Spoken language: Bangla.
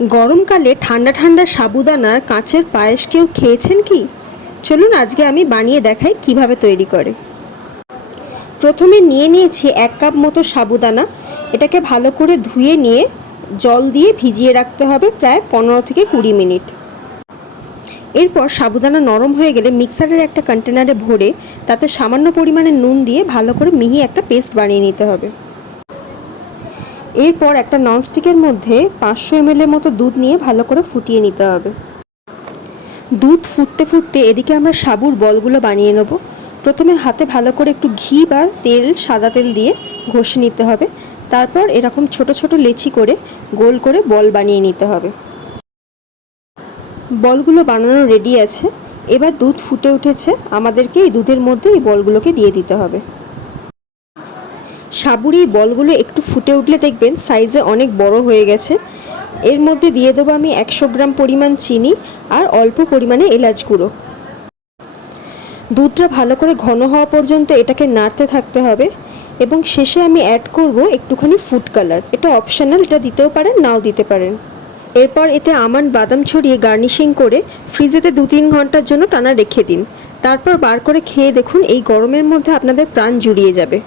গরমকালে ঠান্ডা ঠান্ডা সাবুদানার কাঁচের পায়েস কেউ খেয়েছেন কি? চলুন আজকে আমি বানিয়ে দেখাই কিভাবে তৈরি করে। প্রথমে নিয়ে নিয়েছি 1 কাপ মতো সাবুদানা। এটাকে ভালো করে ধুয়ে নিয়ে জল দিয়ে ভিজিয়ে রাখতে হবে প্রায় 15 থেকে 20 মিনিট। এরপর সাবুদানা নরম হয়ে গেলে মিক্সারের একটা কন্টেনারে ভরে তাতে সামান্য পরিমাণে নুন দিয়ে ভালো করে মিহি একটা পেস্ট বানিয়ে নিতে হবে। এরপর একটা ননস্টিকের মধ্যে 500 ml এর মতো দুধ নিয়ে ভালো করে ফুটিয়ে নিতে হবে। দুধ ফুটতে ফুটতে এদিকে আমরা সাবুর বলগুলো বানিয়ে নেব। প্রথমে হাতে ভালো করে একটু ঘি বা তেল, সাদা তেল দিয়ে ঘষে নিতে হবে। তারপর এরকম ছোট ছোট লেচি করে গোল করে বল বানিয়ে নিতে হবে। বলগুলো বানানো রেডি আছে। এবার দুধ ফুটে উঠেছে, আমাদেরকে এই দুধের মধ্যে এই বলগুলোকে দিয়ে দিতে হবে। সাবুর এই বলগুলো একটু ফুটে উঠলে দেখবেন সাইজে অনেক বড় হয়ে গেছে। এর মধ্যে দিয়ে দেবো আমি 100 গ্রাম পরিমাণ চিনি আর অল্প পরিমাণে এলাচ গুঁড়ো। দুধটা ভালো করে ঘন হওয়া পর্যন্ত এটাকে নাড়তে থাকতে হবে এবং শেষে আমি অ্যাড করব একটুখানি ফুড কালার। এটা অপশনাল, এটা দিতেও পারেন, নাও দিতে পারেন। এরপর এতে আমন্ড, বাদাম ছড়িয়ে গার্নিশিং করে ফ্রিজেতে 2-3 ঘন্টার জন্য টানা রেখে দিন। তারপর বার করে খেয়ে দেখুন, এই গরমের মধ্যে আপনাদের প্রাণ জুড়িয়ে যাবে।